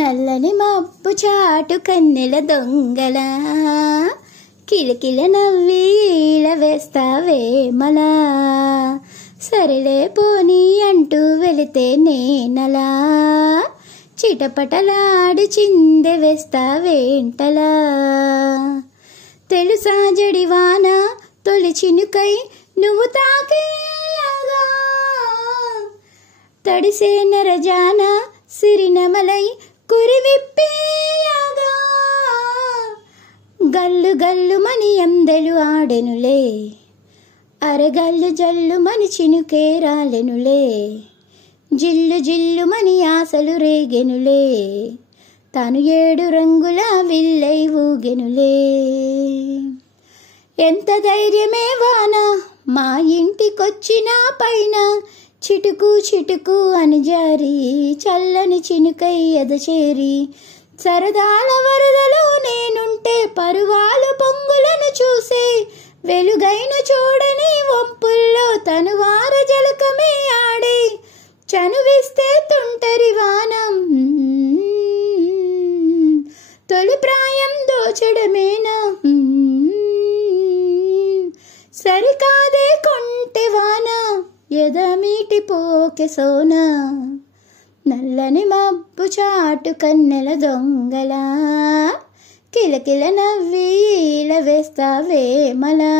నల్లని మబ్బు చాటు కన్నెల దొంగల కిలకిల నవ్వి ఈల వేస్తావే మలా సరిలే పోనీ అంటూ వెళితే నేనలా చిటపటలాడి చిందె వేస్తావేంటలా తెలుసా జడివాన తొలి చినుకై నువ్వు తాకేయగా తడిసే నరజాన సిరినమలై కురివిప్పేయగా గల్లు గల్లు మని ఎందలు ఆడెనులే అరగల్లు జల్లు మని చినుకే రాలెనులే జిల్లు జిల్లు మని ఆశలు రేగెనులే తను 7 రంగుల విల్లై ఊగెనులే ఎంత ధైర్యమే వాన మా ఇంటికొచ్చిన పైన చిటుకు చిటుకు అని జారి చల్లని చినుకై ఎదచేరి సరదాల వరదలో నేనుంటే పరువాలు పొంగులను చూసే వెలుగైన చూడని వంపుల్లో తనువార జలకమే ఆడే చనువిస్తే తుంటరి వానం తొలి ప్రాయం దోచడమేనా సరికాదే కొంటె వాన ఎదమీటి పోకె సోనా నల్లని మబ్బు చాటు కన్నెల దొంగల కిలకిల నవ్వి ఈల వేస్తావే మలా